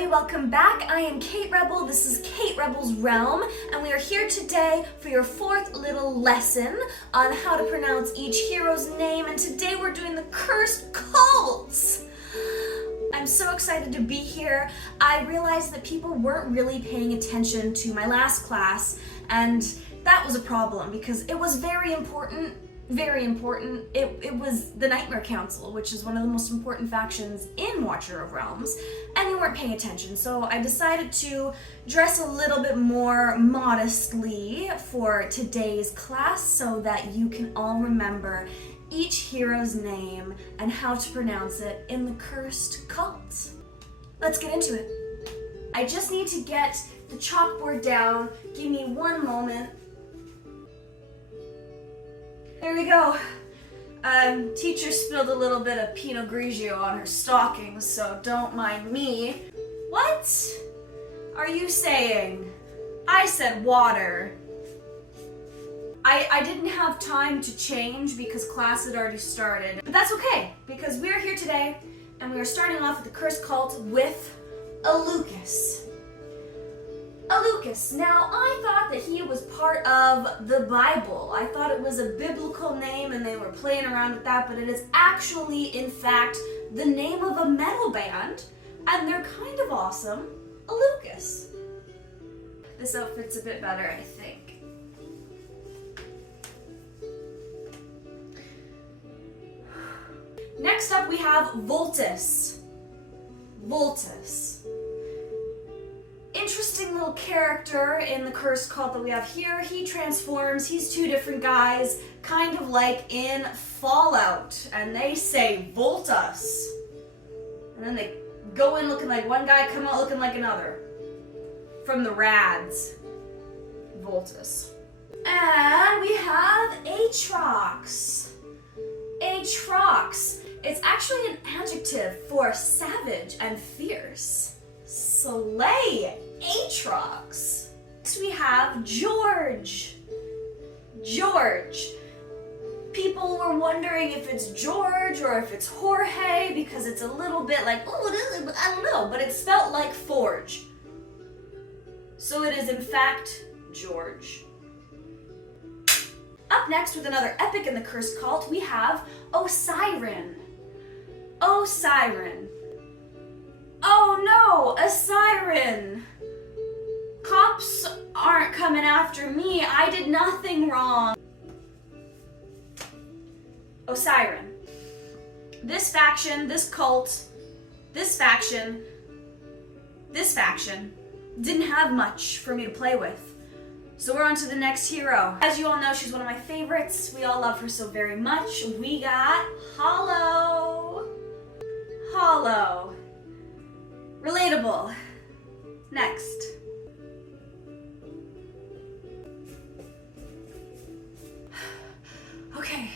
everybody, welcome back. I am Kate Rebel, this is Kate Rebel's Realm, and we are here today for your fourth little lesson on how to pronounce each hero's name, and today we're doing the cursed cults. I'm so excited to be here. I realized that people weren't really paying attention to my last class, and that was a problem because it was very important. It was the Nightmare Council, which is one of the most important factions in Watcher of Realms, and you weren't paying attention. So I decided to dress a little bit more modestly for today's class so that you can all remember each hero's name and how to pronounce it in the cursed cult. Let's get into it. I just need to get the chalkboard down. Give me one moment. There we go. Teacher spilled a little bit of Pinot Grigio on her stockings, so don't mind me. What are you saying? I said water. I didn't have time to change because class had already started. But that's okay, because we're here today, and we are starting off with the cursed cult with a Lucas. A Lucas. Now, I thought that he was part of the Bible. I thought it was a biblical name and they were playing around with that, but it is actually, in fact, the name of a metal band, and they're kind of awesome. A Lucas. This outfit's a bit better, I think. Next up, we have Voltus. Voltus. Interesting little character in the cursed cult that we have here. He transforms, he's two different guys, kind of like in Fallout, and they say Voltus. And then they go in looking like one guy, come out looking like another. From the Rads. Voltus. And we have Aatrox. Aatrox. It's actually an adjective for savage and fierce. Slay, Aatrox. Next we have George. George. People were wondering if it's George or if it's Jorge because it's a little bit like, oh, it is, I don't know, but it's spelled like forge. So it is in fact George. Up next with another epic in the cursed cult, we have Osiren. Osiren. Oh no, a siren! Cops aren't coming after me. I did nothing wrong. Osiren. This faction, this cult, this faction didn't have much for me to play with. So we're on to the next hero. As you all know, she's one of my favorites. We all love her so very much. We got Hollow. Hollow. Relatable. Next. Okay,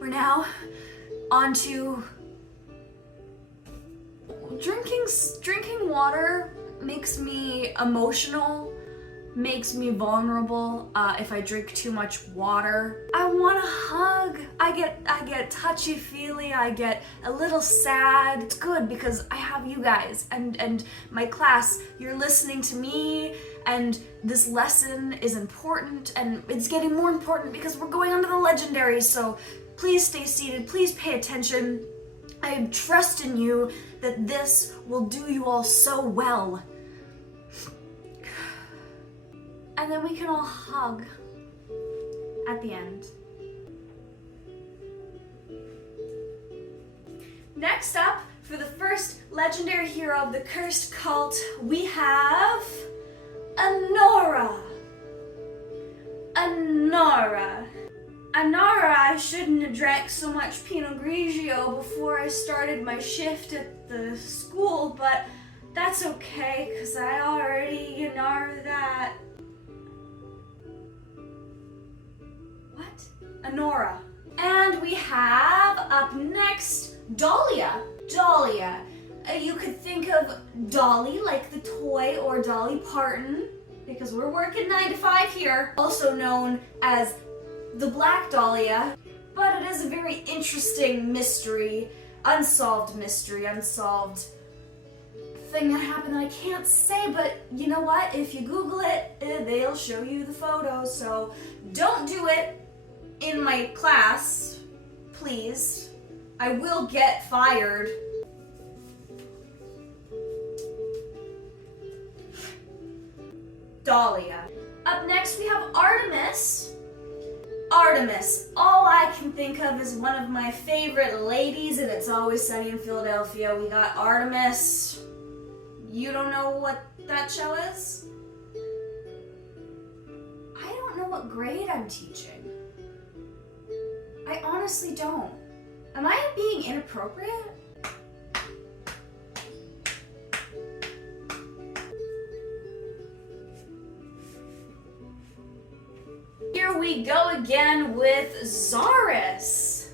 we're now on to drinking water makes me emotional, makes me vulnerable. If I drink too much water, I want a hug. I get touchy-feely. I get a little sad. It's good because I have you guys and my class. You're listening to me, and this lesson is important, and it's getting more important because we're going on to the legendaries. So please stay seated. Please pay attention. I trust in you that this will do you all so well. And then we can all hug at the end. Next up, for the first legendary hero of the cursed cult, we have Anora. Anora. Anora, I shouldn't have drank so much Pinot Grigio before I started my shift at the school, but that's okay, because I already know that. Anora. And we have up next Dahlia. Dahlia. You could think of Dolly like the toy or Dolly Parton because we're working 9 to 5 here. Also known as the Black Dahlia. But it is a very interesting mystery, unsolved thing that happened that I can't say, but you know what? If you Google it, they'll show you the photos. So don't do it in my class, please. I will get fired. Dahlia. Up next we have Artemis. Artemis. All I can think of is one of my favorite ladies, and It's Always Sunny in Philadelphia. We got Artemis. You don't know what that show is? I don't know what grade I'm teaching. I honestly don't. Am I being inappropriate? Here we go again with Zaris.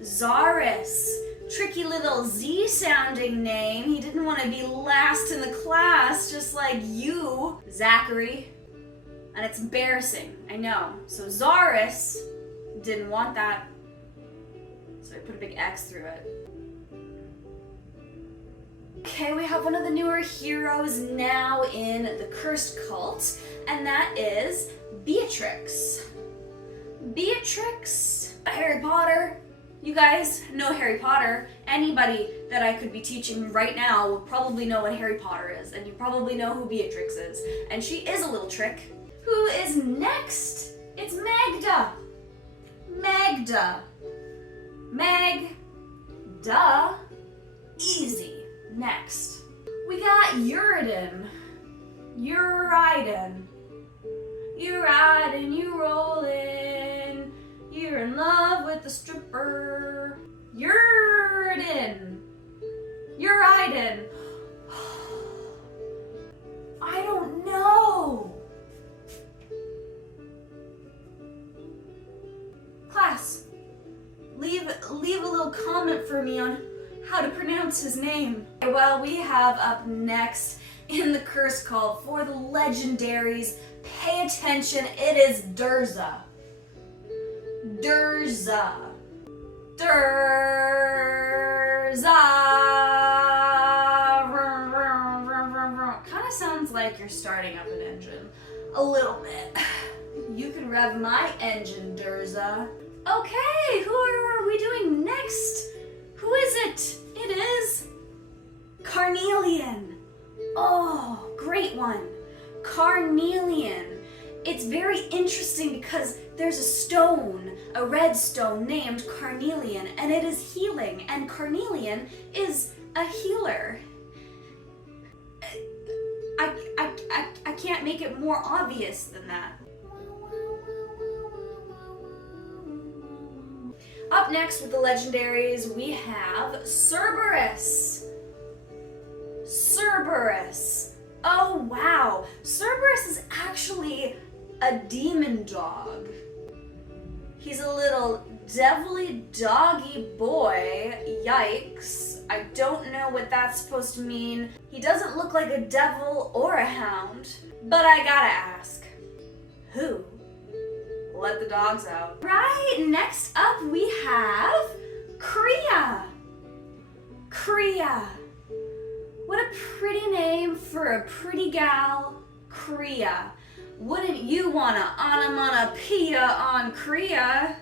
Zaris. Tricky little Z-sounding name. He didn't want to be last in the class, just like you, Zachary. And it's embarrassing, I know. So Zaris didn't want that. So I put a big X through it. Okay, we have one of the newer heroes now in the Cursed Cult, and that is Beatrix. Beatrix, Harry Potter. You guys know Harry Potter. Anybody that I could be teaching right now would probably know what Harry Potter is, and you probably know who Beatrix is. And she is a little trick. Who is next? It's Magda. Magda. Magda. Easy. Next. We got Uridin. Uridin. You riding, you rolling, you're in love with the stripper. Uridin. Uridin. I don't know. Class, leave a little comment for me on how to pronounce his name. Well, we have up next in the Curse Cult for the legendaries. Pay attention, it is Durza. Durza. Durza. Kind of sounds like you're starting up an engine. A little bit. You can rev my engine, Durza. Okay, who are we doing next? Who is it? It is Carnelian. Oh, great one. Carnelian. It's very interesting because there's a stone, a red stone named Carnelian, and it is healing, and Carnelian is a healer. I can't make it more obvious than that. Up next with the legendaries, we have Cerberus. Cerberus. Oh wow, Cerberus is actually a demon dog. He's a little devilly doggy boy. Yikes. I don't know what that's supposed to mean. He doesn't look like a devil or a hound, but I gotta ask, who let the dogs out? Right, next up we have Kriya. Kriya. What a pretty name for a pretty gal, Kriya. Wouldn't you wanna onomatopoeia on Kriya?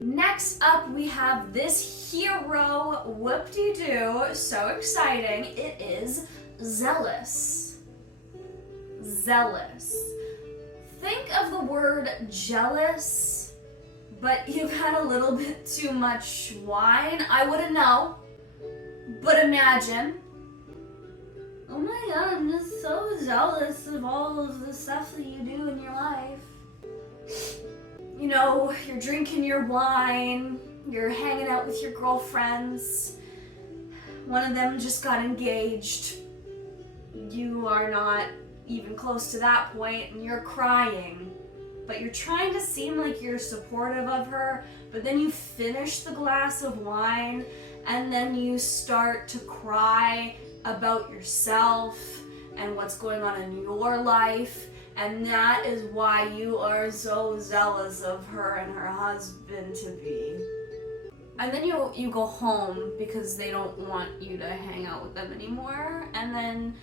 Next up we have this hero, whoop-de-doo, so exciting. It is Zealous. Zealous. Think of the word jealous, but you've had a little bit too much wine. I wouldn't know, but imagine. Oh my god, I'm just so jealous of all of the stuff that you do in your life. You know, you're drinking your wine, you're hanging out with your girlfriends. One of them just got engaged. You are not even close to that point, and you're crying. But you're trying to seem like you're supportive of her, but then you finish the glass of wine, and then you start to cry about yourself and what's going on in your life, and that is why you are so zealous of her and her husband-to-be. And then you go home because they don't want you to hang out with them anymore. And then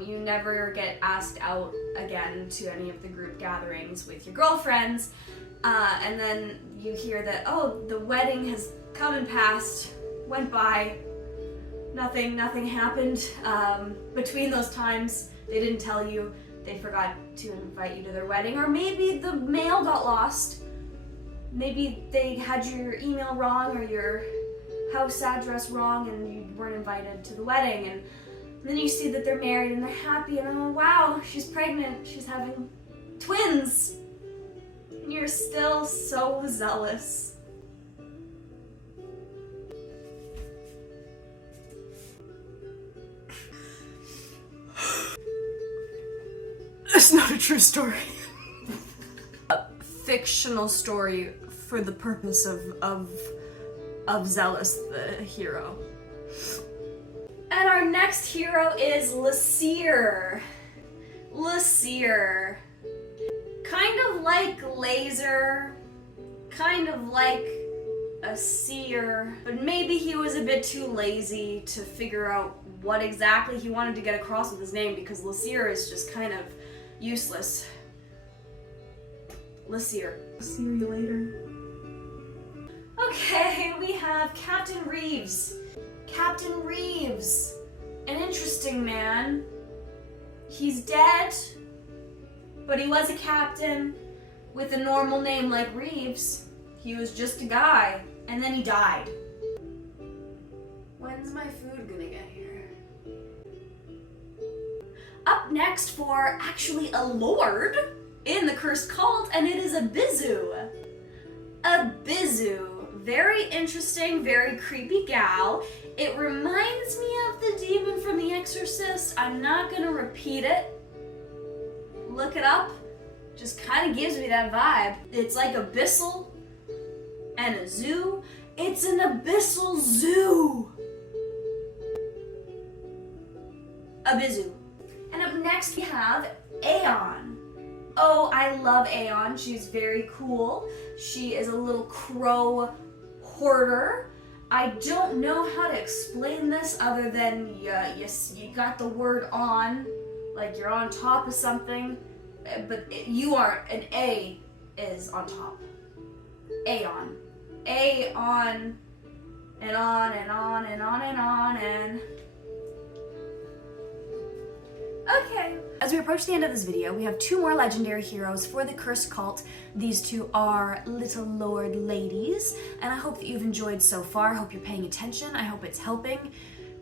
you never get asked out again to any of the group gatherings with your girlfriends. And then you hear that, oh, the wedding has come and passed, went by, nothing happened between those times. They didn't tell you, they forgot to invite you to their wedding, or maybe the mail got lost. Maybe they had your email wrong or your house address wrong and you weren't invited to the wedding. And then you see that they're married and they're happy and oh wow, she's pregnant, she's having twins. And you're still so zealous. It's not a true story. A fictional story for the purpose of Zealous, the hero. And our next hero is Laseer. Laseer. Kind of like Laser, kind of like a seer, but maybe he was a bit too lazy to figure out what exactly he wanted to get across with his name, because Laseer is just kind of useless. Laseer. See you later. Okay, we have Captain Reeves. Captain Reeves. An interesting man. He's dead, but he was a captain with a normal name like Reeves. He was just a guy, and then he died. When's my food gonna get here? Up next for actually a lord in the Cursed Cult, and it is a Bizu. A Bizu. Very interesting, very creepy gal. It reminds me of the demon from The Exorcist. I'm not gonna repeat it. Look it up. Just kind of gives me that vibe. It's like abyssal and a zoo. It's an abyssal zoo. A Bizu. And up next we have Aeon. Oh, I love Aeon. She's very cool. She is a little crow hoarder. I don't know how to explain this other than you got the word on, like you're on top of something, but you aren't. An A is on top. Aeon. A on and on and on and on and on and... Okay. As we approach the end of this video, we have two more legendary heroes for the Cursed Cult. These two are Little Lord Ladies, and I hope that you've enjoyed so far. I hope you're paying attention. I hope it's helping.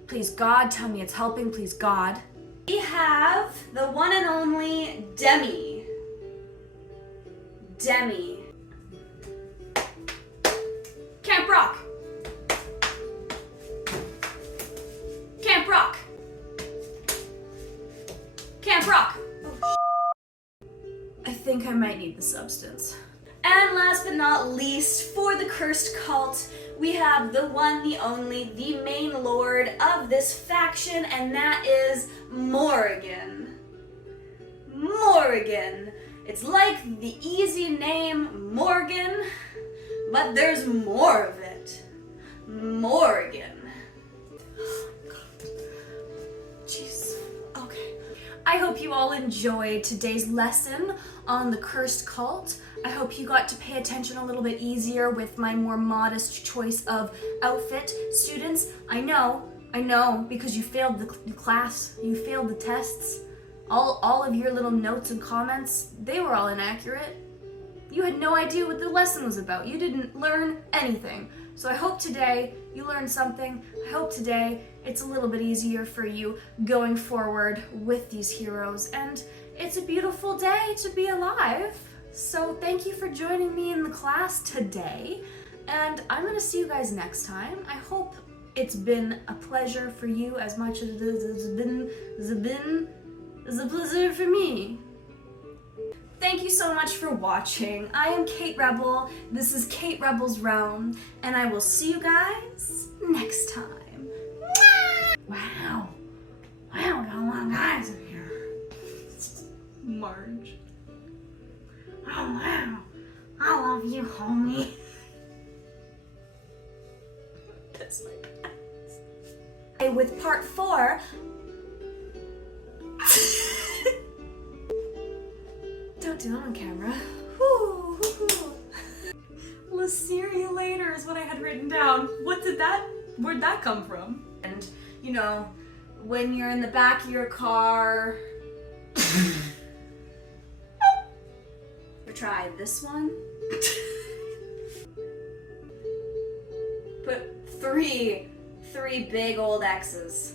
Please God, tell me it's helping, please God. We have the one and only Demi. Demi. Camp Rock. Camp Rock. Camp Rock. Oh, I think I might need the substance. And last but not least, for the Cursed Cult, we have the one, the only, the main lord of this faction, and that is Morrigan. Morrigan. It's like the easy name Morgan, but there's more of it. Morrigan. Jeez. Okay. I hope you all enjoyed today's lesson on the Cursed Cult. I hope you got to pay attention a little bit easier with my more modest choice of outfit. Students, I know, because you failed the class, you failed the tests. All of your little notes and comments, they were all inaccurate. You had no idea what the lesson was about. You didn't learn anything. So I hope today you learned something. I hope today it's a little bit easier for you going forward with these heroes. And it's a beautiful day to be alive. So thank you for joining me in the class today. And I'm gonna see you guys next time. I hope it's been a pleasure for you as much as it's been a pleasure for me. Thank you so much for watching. I am Kate Rebel. This is Kate Rebel's Realm, and I will see you guys next time. Wow. Wow, we got a lot of guys in here. Marge. Oh wow. I love you, homie. with part 4. Don't do it on camera. Whew, whew, whew. We'll see you later is what I had written down. Where'd that come from? And, you know, when you're in the back of your car. Try this one. Put three big old X's.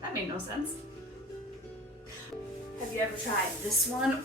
That made no sense. Have you ever tried this one?